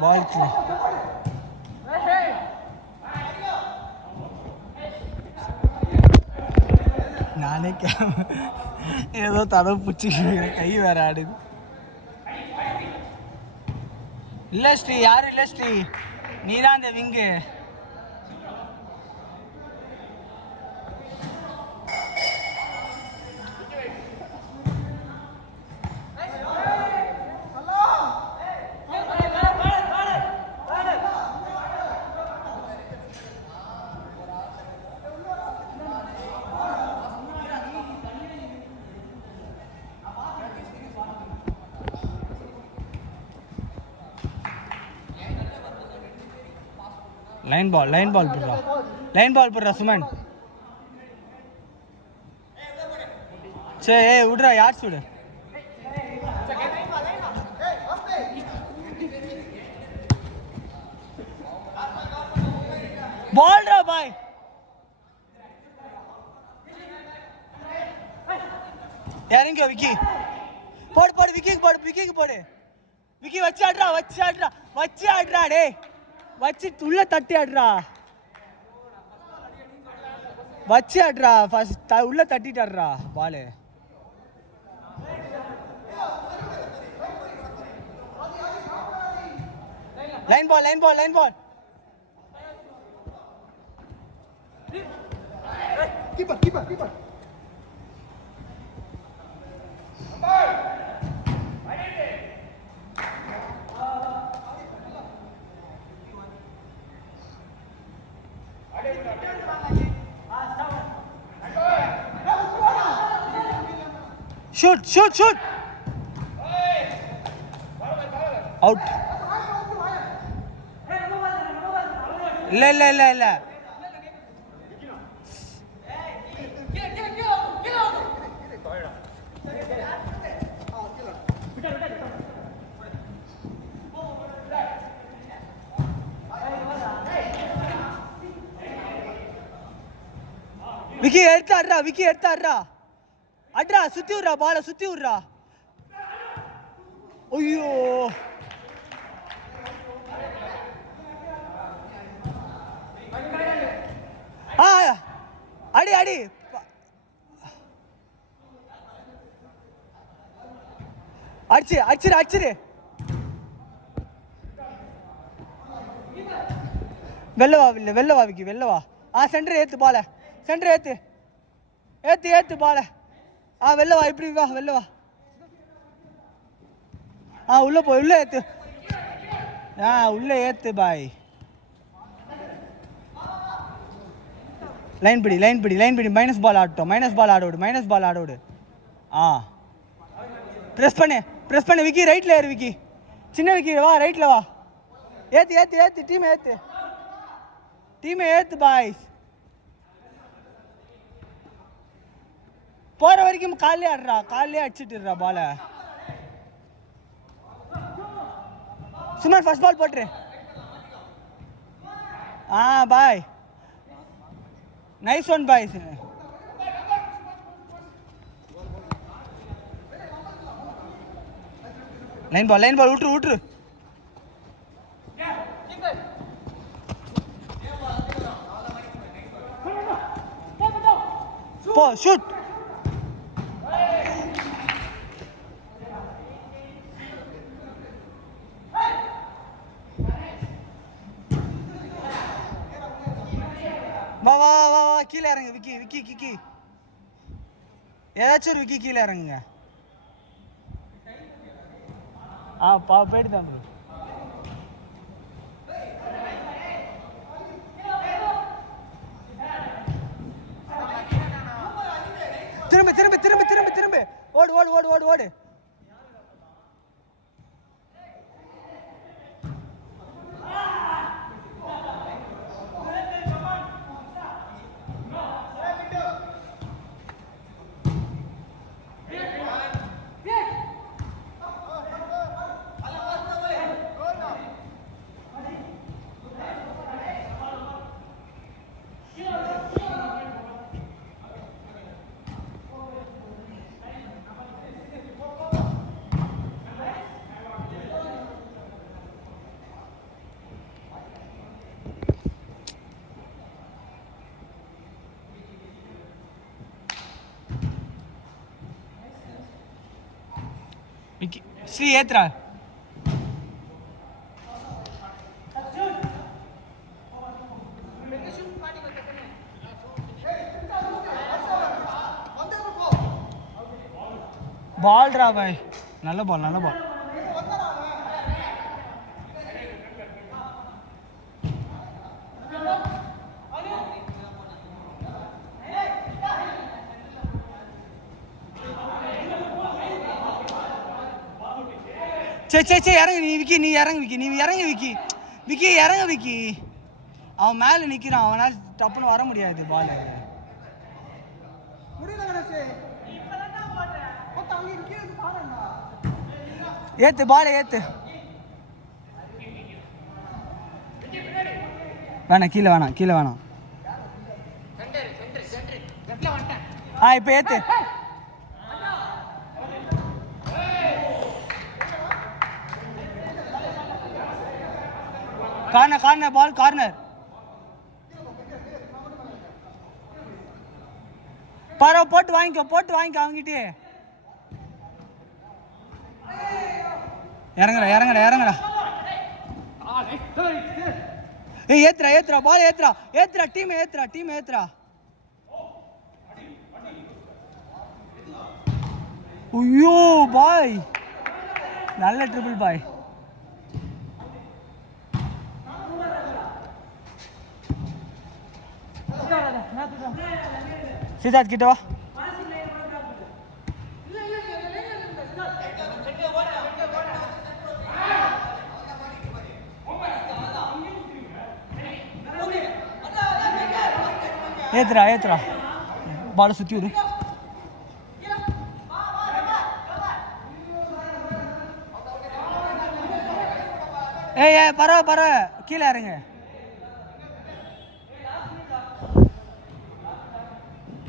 Ball 3. நானே ஏதோ தடவை பிடிச்சிக்கிறேன், கை வேற ஆடுது. இல்லை ஸ்ரீ, யாரும் இல்லை ஸ்ரீ, நீ தான் இந்த விங்கு. லைன் பால் போடுறா, லைன் பால் போடுறா சுமன். சரி விடுறா, யார் சுடு. பால்ரா பாய். இறங்கி விக்கி போடு விக்கிக்கு போடு. விக்கி வச்சு ஆடுறா டே, வச்சு உள்ள தட்டி ஆடுறா, வச்சு ஆடுறா. ஃபர்ஸ்ட் உள்ள தட்டிட்டு ஆடுறா பாலு. லைன் பால். கீப்பர். ஷூட். அவுட். இல்ல விக்கி எடுத்து ஆடுறா, சுத்தி விடுறா, பால சுத்தி விடுறா. ஐயோ அடி அடிச்சிரு. வெளில வா விக்கி, வெளில வா. சென்டர் ஏத்து பால, ஏத்து பால. வெளில வா, இப்படி வா, வெளில வா. உள்ள போ, உள்ள ஏத்து. உள்ள ஏத்து பாய். லைன் பிடி. மைனஸ் பால் ஆட விடு. பிரஸ் பண்ணு விக்கி, ரைட்ல ஏறு விக்கி. சின்ன விக்கி வா, ரைட்ல வா. ஏத்து டீம் ஏத்து பாய். போற வரைக்கும் காலையே அடிச்சிட்டுறா பால. சுமன் ஃபர்ஸ்ட் பால் போட்டுரு. பாய், நைஸ் ஒன் பாய். லைன் பால் விட்டுரு. போ, ஷூட். வா வா வா வா கீழே இறங்கு விக்கி விக்கி கிக்கி ஏதாச்சும் ஒரு விக்கி கீழே இறங்குங்க. போயிட்டு தான் ப்ரோ. திரும்ப திரும்ப திரும்ப திரும்ப திரும்ப ஓடு ஓடு ஓடு ஓடு ஓடு. ஸ்ரீ ஏத்ரா பால் ரா பாய். நல்ல பால் நல்ல பால். சே இறங்கு நீ விக்கி. நீ இறங்கு விக்கி. நீ இறங்கு விக்கி. விக்கி இறங்கு விக்கி. அவன் மேலே நிற்கிறான். அவனால் டப்புன்னு வர முடியாது பால். ஏத்து பால் ஏத்து. வேணாம் கீழே வேணாம் கீழே வேணாம். இப்போ ஏத்து. கார்னர் கார்னர் பால் கார்னர். பாரு போட்டு வாங்கிக்கோ அவங்கிட்டே. இறங்குடா. ஏத்துறா பால் ஏத்துறா டீம் ஏத்துறா. ஐயோ பாய் நல்ல ட்ரிபிள் பாய். சித்தார்த் கிட்ட வா. ஏத்துறா பால் சுத்தி விடு. பரவ கீழே இறங்க.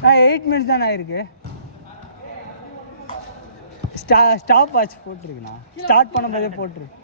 8 minutes தானே ஆயிருக்கு. Stop watch போட்டுருக்குண்ணா. ஸ்டார்ட் பண்ணும்போதே போட்டுருக்கு.